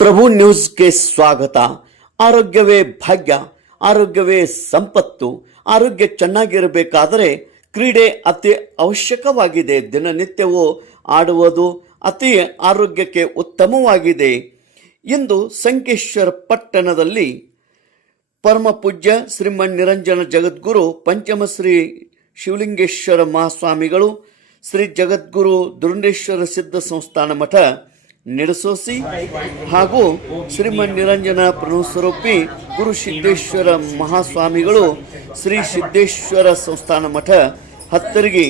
ಪ್ರಭು ನ್ಯೂಸ್ಗೆ ಸ್ವಾಗತ. ಆರೋಗ್ಯವೇ ಭಾಗ್ಯ, ಆರೋಗ್ಯವೇ ಸಂಪತ್ತು, ಆರೋಗ್ಯ ಚೆನ್ನಾಗಿರಬೇಕಾದರೆ ಕ್ರೀಡೆ ಅತಿ ಅವಶ್ಯಕವಾಗಿದೆ. ದಿನನಿತ್ಯವೂ ಆಡುವುದು ಅತಿ ಆರೋಗ್ಯಕ್ಕೆ ಉತ್ತಮವಾಗಿದೆ. ಇಂದು ಸಂಕೇಶ್ವರ ಪಟ್ಟಣದಲ್ಲಿ ಪರಮ ಪೂಜ್ಯ ಶ್ರೀಮನ್ ನಿರಂಜನ ಜಗದ್ಗುರು ಪಂಚಮಶ್ರೀ ಶಿವಲಿಂಗೇಶ್ವರ ಮಹಾಸ್ವಾಮಿಗಳು ಶ್ರೀ ಜಗದ್ಗುರು ದುರುಂಡೇಶ್ವರ ಸಿದ್ಧ ಸಂಸ್ಥಾನ ಮಠ ನಿಡಸೋಸಿ ಹಾಗೂ ಶ್ರೀಮನ್ ನಿರಂಜನ ಪ್ರಣವಸ್ವರೂಪಿ ಗುರು ಸಿದ್ದೇಶ್ವರ ಮಹಾಸ್ವಾಮಿಗಳು ಶ್ರೀ ಸಿದ್ದೇಶ್ವರ ಸಂಸ್ಥಾನ ಮಠ ಹತ್ತರಿಗೆ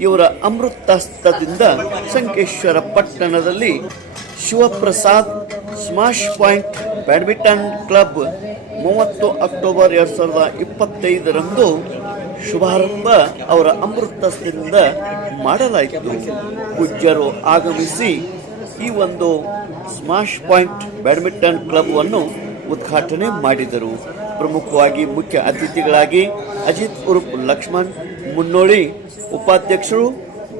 ಇವರ ಅಮೃತಾಸ್ತದಿಂದ ಸಂಕೇಶ್ವರ ಪಟ್ಟಣದಲ್ಲಿ Shivprasad smash point badminton club ಮೂವತ್ತು ಅಕ್ಟೋಬರ್ ಎರಡು ಸಾವಿರದ ಇಪ್ಪತ್ತೈದರಂದು ಶುಭಾರಂಭ ಅವರ ಅಮೃತಸ್ಥದಿಂದ ಮಾಡಲಾಯಿತು. ಪೂಜ್ಯರು ಆಗಮಿಸಿ ಈ ಒಂದು ಸ್ಮಾಶ್ ಪಾಯಿಂಟ್ ಬ್ಯಾಡ್ಮಿಂಟನ್ ಕ್ಲಬ್ ಅನ್ನು ಉದ್ಘಾಟನೆ ಮಾಡಿದರು. ಪ್ರಮುಖವಾಗಿ ಮುಖ್ಯ ಅತಿಥಿಗಳಾಗಿ ಅಜಿತ್ ಉರುಪ್ ಲಕ್ಷ್ಮಣ್, ಮುನ್ನೋಳಿ ಉಪಾಧ್ಯಕ್ಷರು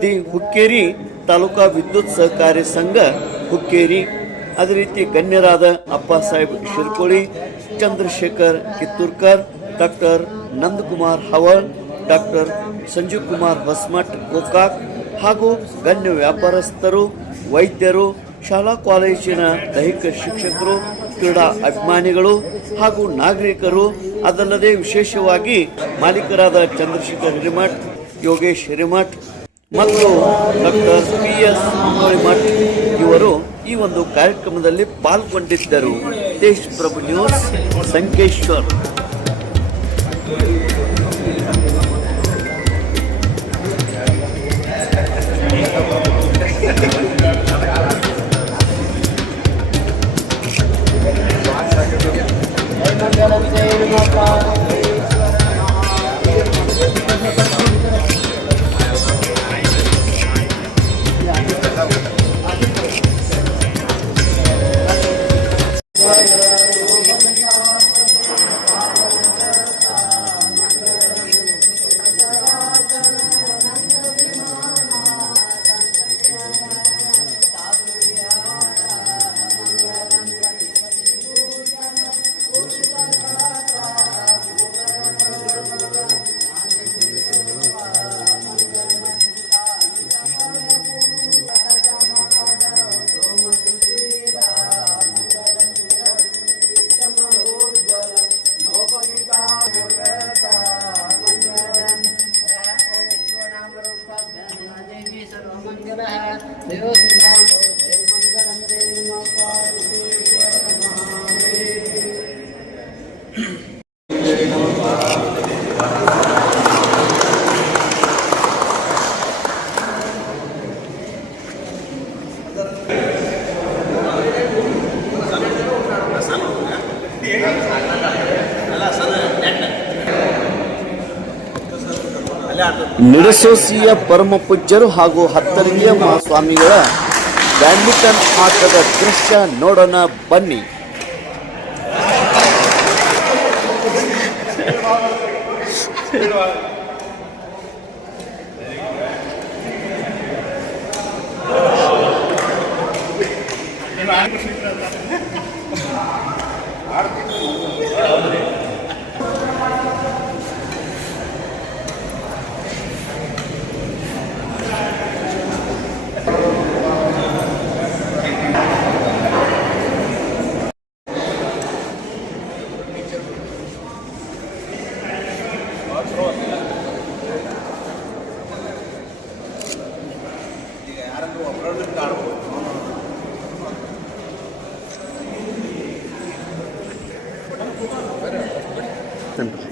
ದಿ ಹುಕ್ಕೇರಿ ತಾಲೂಕಾ ವಿದ್ಯುತ್ ಸಹಕಾರಿ ಸಂಘ ಹುಕ್ಕೇರಿ, ಅದೇ ರೀತಿ ಗಣ್ಯರಾದ ಅಪ್ಪ ಸಾಹೇಬ್ ಶಿರ್ಕೋಳಿ, ಚಂದ್ರಶೇಖರ್ ಕಿತ್ತೂರ್ಕರ್, ಡಾಕ್ಟರ್ ನಂದಕುಮಾರ್ ಹವಳ್, ಡಾಕ್ಟರ್ ಸಂಜೀವ್ ಕುಮಾರ್ ಹೊಸ್ಮಠ್ ಗೋಕಾಕ್ ಹಾಗೂ ಗಣ್ಯ ವ್ಯಾಪಾರಸ್ಥರು ವೈದ್ಯರು, ಶಾಲಾ ಕಾಲೇಜಿನ ದೈಹಿಕ ಶಿಕ್ಷಕರು, ಕ್ರೀಡಾ ಅಭಿಮಾನಿಗಳು ಹಾಗೂ ನಾಗರಿಕರು, ಅದಲ್ಲದೆ ವಿಶೇಷವಾಗಿ ಮಾಲೀಕರಾದ ಚಂದ್ರಶೇಖರ್ ಹಿರಿಮಠ್, ಯೋಗೇಶ್ ಹಿರಿಮಠ್ ಮತ್ತು ಡಾಕ್ಟರ್ ಪಿ ಎಸ್ ಮಠ್ ಇವರು ಈ ಒಂದು ಕಾರ್ಯಕ್ರಮದಲ್ಲಿ ಪಾಲ್ಗೊಂಡಿದ್ದರು. ದೇಶ್ ಪ್ರಭು ನ್ಯೂಸ್, ಸಂಕೇಶ್ವರ್. が出ているのか。Ayun. ನಿಡಸೋಸಿಯ ಪರಮ ಪೂಜ್ಯರು ಹಾಗೂ ಹತ್ತಲಿಗೆಯ ಮಹಾಸ್ವಾಮಿಗಳ ಬ್ಯಾಡ್ಮಿಂಟನ್ ಆಟದ ದೃಶ್ಯ ನೋಡೋಣ ಬನ್ನಿ. Siempre.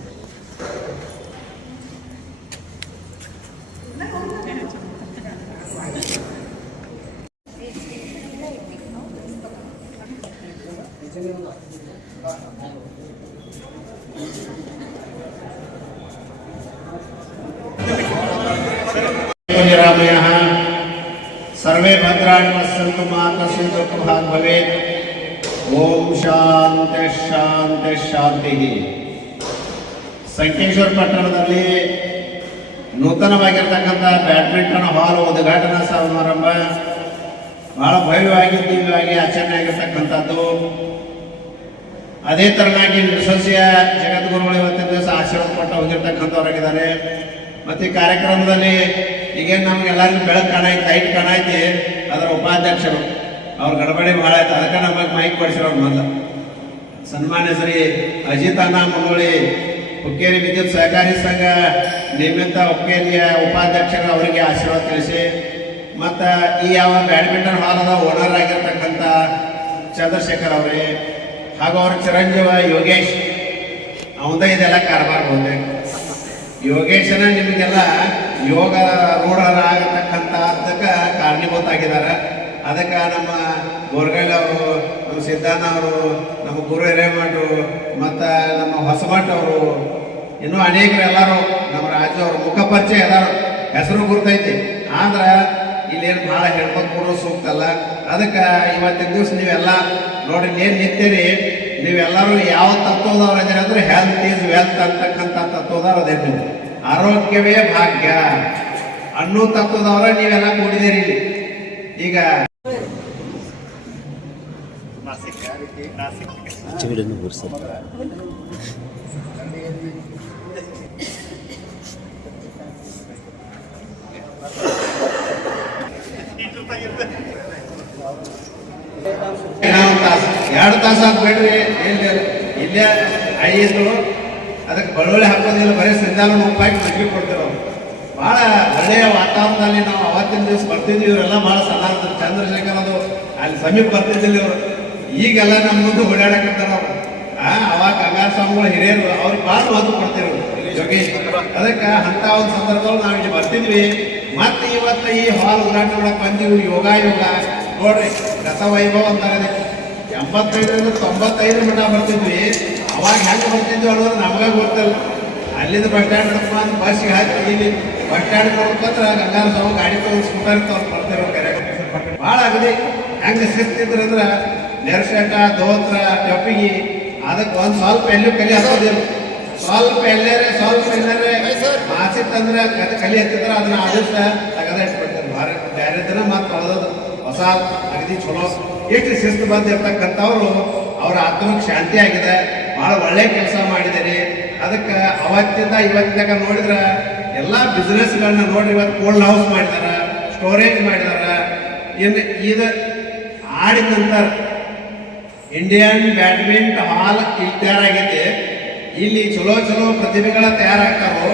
निरामयः सर्वे भद्राणि पश्यन्तु मा कस्यचित् दुःखभाग् भवेत् ॐ ಶಾಂತಿ ಶಾಂತಿ ಶಾಂತಿ ಸಂಕೇಶ್ವರ ಪಟ್ಟಣದಲ್ಲಿ ನೂತನವಾಗಿರ್ತಕ್ಕಂಥ ಬ್ಯಾಡ್ಮಿಂಟನ್ ಹಾಲ್ ಉದ್ಘಾಟನಾ ಸಮಾರಂಭ ಬಹಳ ಭವ್ಯವಾಗಿ ದಿವ್ಯವಾಗಿ ಆಚರಣೆ ಆಗಿರ್ತಕ್ಕಂಥದ್ದು ಅದೇ ತರನಾಗಿ ನೃಸಸ್ಯ ಜಗದ್ಗುರುಗಳು ಇವತ್ತಿನ ದಿವಸ ಆಶೀರ್ವಾದ ಕೊಟ್ಟು ಹೋಗಿರ್ತಕ್ಕಂಥವ್ರಾಗಿದ್ದಾರೆ. ಮತ್ತೆ ಈ ಕಾರ್ಯಕ್ರಮದಲ್ಲಿ ಈಗೇನು ನಮಗೆಲ್ಲರಿಗೂ ಬೆಳಕು ಕಾಣಾಯ್ತು ಲೈಟ್ ಕಾಣಾಯ್ತಿ ಅದರ ಉಪಾಧ್ಯಕ್ಷರು ಅವ್ರ ಗಡಬಡಿ ಭಾಳ ಆಯ್ತು ಅದಕ್ಕೆ ನಮಗೆ ಮೈಕ್ ಕೊಡಿಸಿರೋರು ಮೊದಲು. ಸನ್ಮಾನ್ಯ ಶ್ರೀ ಅಜಿತ್ ಅಣ್ಣ ಮಂಗೋಳಿ, ಹುಕ್ಕೇರಿ ವಿದ್ಯುತ್ ಸಹಕಾರಿ ಸಂಘ ನಿಮಿತ್ತ ಹುಕ್ಕೇರಿಯ ಉಪಾಧ್ಯಕ್ಷರು ಅವರಿಗೆ ಆಶೀರ್ವಾದ ತಿಳಿಸಿ, ಮತ್ತು ಈ ಯಾವ ಬ್ಯಾಡ್ಮಿಂಟನ್ ಹಾಲದ ಓನರ್ ಆಗಿರ್ತಕ್ಕಂಥ ಚಂದ್ರಶೇಖರ್ ಅವರೇ ಹಾಗೂ ಅವ್ರ ಚಿರಂಜೀವ ಯೋಗೇಶ್. ಅವಂದ ಇದೆಲ್ಲ ಕಾರವಾರ ಬಂದೆ. ಯೋಗೇಶನ ನಿಮಗೆಲ್ಲ ಯೋಗ ರೂಢರಾಗತಕ್ಕಂಥ ಅದಕ್ಕೆ ಕಾರಣೀಭೂತ ಆಗಿದ್ದಾರೆ ಅದಕ್ಕೆ ನಮ್ಮ ಗೋರ್ಗಲ್ ಅವರು, ನಮ್ಮ ಸಿದ್ಧಾಂತ ಅವರು, ನಮ್ಮ ಗುರು ಹಿರೇಮಠರು ಮತ್ತು ನಮ್ಮ ಹೊಸಮಠ ಅವರು, ಇನ್ನೂ ಅನೇಕರು ಎಲ್ಲರೂ ನಮ್ಮ ರಾಜ್ಯ ಅವರು ಮುಖ ಪರಿಚಯ ಎಲ್ಲರೂ ಹೆಸರು ಗುರ್ತೈತಿ. ಆದ್ರೆ ಇಲ್ಲೇನು ಭಾಳ ಹೇಳ್ಕೊಂಡು ಕೊಡೋ ಸೂಕ್ತ ಅಲ್ಲ ಅದಕ್ಕೆ ಇವತ್ತಿನ ದಿವಸ ನೀವೆಲ್ಲ ನೋಡಿ ಏನು ನಿಂತೀರಿ ನೀವೆಲ್ಲರೂ ಯಾವ ತತ್ವದವ್ರು ಅದಿರ ಅಂದ್ರೆ ಹೆಲ್ತ್ ಈಸ್ ವೆಲ್ತ್ ಅಂತಕ್ಕಂಥ ತತ್ವದವ್ರು ಅದೇ ನೀವು. ಆರೋಗ್ಯವೇ ಭಾಗ್ಯ. ಅನ್ನೋ ತತ್ವದವ್ರ ನೀವೆಲ್ಲ ಕೂಡಿದಿರಿ ಇಲ್ಲಿ. ಈಗ ಗುರ್ಸ ತಾಸು ಎರಡು ತಾಸು ಆತ್ ಬೇಡ್ರಿ ಎಲ್ಲಿ ಇಲ್ಲೇ ಐದು. ಅದಕ್ಕೆ ಬಳುವಳಿ ಹಾಕೋದಿಲ್ಲ, ಬರೀ ಸಂಜಾನ ಉಪ್ಪಾಕಿ ಮಜ್ಜಿಗೆ ಕೊಡ್ತೇವೆ ಭಾಳ ಒಳ್ಳೆಯ ವಾತಾವರಣದಲ್ಲಿ ನಾವು ಅವತ್ತಿನ ದಿವಸ ಬರ್ತಿದ್ವಿ, ಇವರೆಲ್ಲ ಭಾಳ ಸಣ್ಣ ಚಂದ್ರಶೇಖರ್ ಅದು ಅಲ್ಲಿ ಸಮೀಪ ಬರ್ತಿದ್ದಿಲ್ಲ ಇವರು. ಈಗೆಲ್ಲ ನಮ್ಮ ಮುಂದೆ ಓಡಾಡಕತ್ತಾರ ಅವರು. ಅವಾಗ ಕಂಗಾರ ಸ್ವಾಮಿಗಳು ಹಿರಿಯರು, ಅವ್ರಿಗೆ ಭಾಳ ಮಹತ್ವ ಕೊಡ್ತಿರು ಯೋಗೇಶ್, ಅದಕ್ಕೆ ಅಂತ ಒಂದು ಸಂದರ್ಭದಲ್ಲಿ ನಾವು ಇಲ್ಲಿ ಬರ್ತಿದ್ವಿ. ಮತ್ತೆ ಇವತ್ತು ಈ ಹಾಲ್ ಉದ್ಘಾಟನೆ ಮಾಡಕ್ಕೆ ಬಂದಿವಿ ಯೋಗ ಯೋಗ ನೋಡ್ರಿ ರಥವೈಭವ ಅಂತಾರೆ ಅದಕ್ಕೆ. ಎಂಬತ್ತೈದರಿಂದ ತೊಂಬತ್ತೈದರ ಮಠ ಬರ್ತಿದ್ವಿ. ಅವಾಗ ಹೆಂಗೆ ಬರ್ತಿದ್ವಿ ಅನ್ನೋದು ನಮಗೆ ಗೊತ್ತಲ್ಲ. ಅಲ್ಲಿಂದ ಬಸ್ ಸ್ಟ್ಯಾಂಡ್ ಅಂತ ಬಸ್ಸಿಗೆ ಹಾಕಿ ಇಲ್ಲಿ ಬಸ್ ಸ್ಟ್ಯಾಂಡ್ ನೋಡ್ಕೊಂಡ್ರೆ ಗಂಗಾರ ಸ್ವಾಮಿ ಗಾಡಿ ತಗೊಂಡು ಸ್ಕೂಟರ್ ತಗೊಂಡು ಬರ್ತಿರೋ ಕರೆ ಭಾಳ ಆಗಲಿ ಹೆಂಗೆ ಶಿಸ್ತಿದ್ರಂದ್ರೆ ನೆರ್ಶಟ ದೋತ್ರ ಟಪ್ಪಿಗೆ ಅದಕ್ಕೆ ಒಂದು ಸ್ವಲ್ಪ ಎಲ್ಲೂ ಕಲಿ ಹಾಕೋದಿಲ್ಲ ಸ್ವಲ್ಪ ಎಲ್ಲೇರೆ ಸ್ವಲ್ಪ ಎಲ್ಲೇರೆ ಮಾಸಿತ್ತಂದ್ರೆ ಕಲಿ ಹತ್ತಿದ್ರೆ ಅದನ್ನ ಆದಷ್ಟು ತಗದ ಇಟ್ಬಿಡ್ತಾರೆ. ಭಾರ ಬೇರೆ ದಿನ ಮತ್ತೆ ತೊಳೆದದು. ಹೊಸ ಅಗದಿ ಚಲೋ. ಎಷ್ಟು ಶಿಸ್ತು ಬಂದಿರ್ತಕ್ಕಂಥವ್ರು ಅವ್ರ ಆತ್ಮಕ್ಕೆ ಶಾಂತಿ ಆಗಿದೆ. ಭಾಳ ಒಳ್ಳೆ ಕೆಲಸ ಮಾಡಿದಿರಿ. ಅದಕ್ಕೆ ಅವತ್ತಿಂದ ಇವತ್ತಿನಾಗ ನೋಡಿದ್ರೆ ಎಲ್ಲ ಬಿಸ್ನೆಸ್ಗಳನ್ನ ನೋಡ್ರಿ, ಇವತ್ತು ಕೋಲ್ಡ್ ಹೌಸ್ ಮಾಡಿದಾರ ಸ್ಟೋರೇಜ್ ಮಾಡಿದಾರ. ಇನ್ನು ಇದು ಆಡಿದ ನಂತರ ಇಂಡಿಯನ್ ಬ್ಯಾಡ್ಮಿಂಟನ್ ಹಾಲ್ ಇಲ್ಲಿ ತಯಾರಾಗೈತಿ ಇಲ್ಲಿ ಚಲೋ ಚಲೋ ಪ್ರತಿಭೆಗಳ ತಯಾರಾಗ್ತಾರೋ